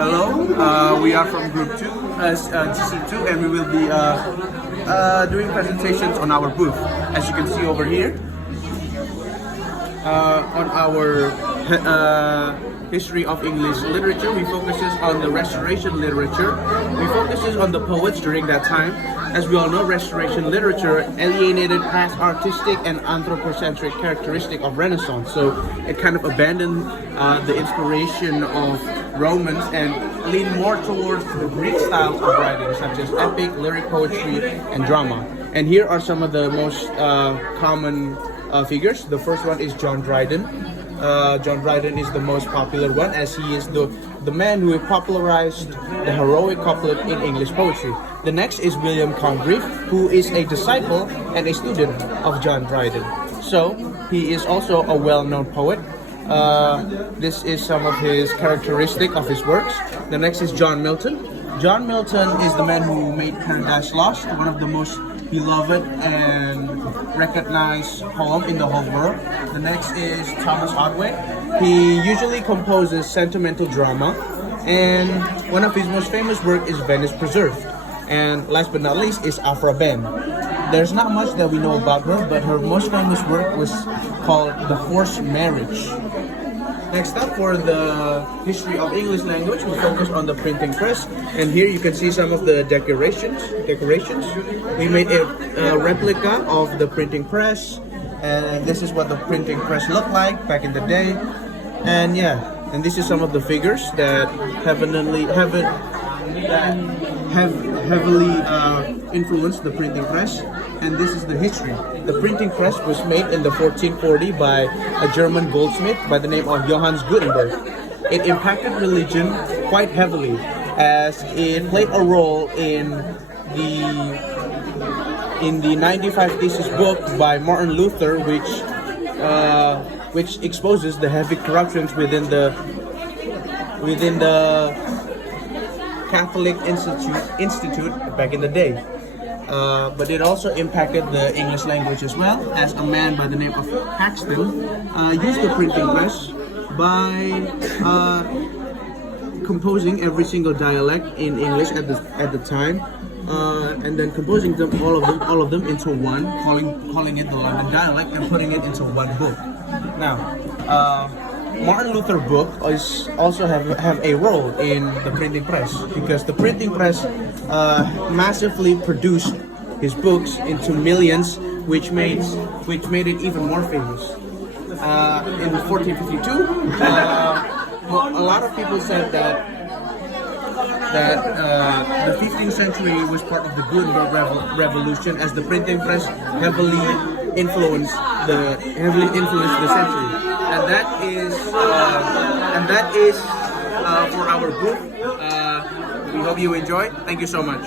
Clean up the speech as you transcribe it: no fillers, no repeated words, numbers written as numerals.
Hello, we are from Group 2, GC2, and we will be doing presentations on our booth. As you can see over here, on our history of English literature, we focuses on the Restoration literature. We focuses on the poets during that time. As we all know, Restoration literature alienated past artistic and anthropocentric characteristic of Renaissance. So it kind of abandoned the inspiration of Romans and leaned more towards the Greek styles of writing, such as epic, lyric poetry, and drama. And here are some of the most common figures. The first one is John Dryden. John Dryden is the most popular one, as he is the man who popularized the heroic couplet in English poetry. The next is William Congreve, who is a disciple and a student of John Dryden. So he is also a well-known poet. This is some of his characteristic of his works. The next is John Milton. John Milton is the man who made Paradise Lost, one of the most beloved and recognized poem in the whole world. The next is Thomas Otway. He usually composes sentimental drama, and one of his most famous work is Venice Preserved. And last but not least is Aphra Behn. There's not much that we know about her, but her most famous work was called The Forced Marriage. Next up, for the history of English language, we focus on the printing press, and here you can see some of the decorations. We made a replica of the printing press, and this is what the printing press looked like back in the day. And yeah, and this is some of the figures that have heavily influenced the printing press. And this is the history. The printing press was made in the 1440 by a German goldsmith by the name of Johannes Gutenberg. It impacted religion quite heavily, as it played a role in the 95 Thesis book by Martin Luther, which exposes the heavy corruptions within the Catholic Institute back in the day. But it also impacted the English language as well, as a man by the name of Caxton used the printing press by composing every single dialect in English at the time, and then composing them all of them into one, calling it the London dialect, and putting it into one book. Now, Martin Luther book also have a role in the printing press, because the printing press massively produced his books into millions, which made it even more famous. In 1452, a lot of people said that the 15th century was part of the Gutenberg Revolution, as the printing press heavily influenced the century. And that is for our booth. We hope you enjoy. Thank you so much.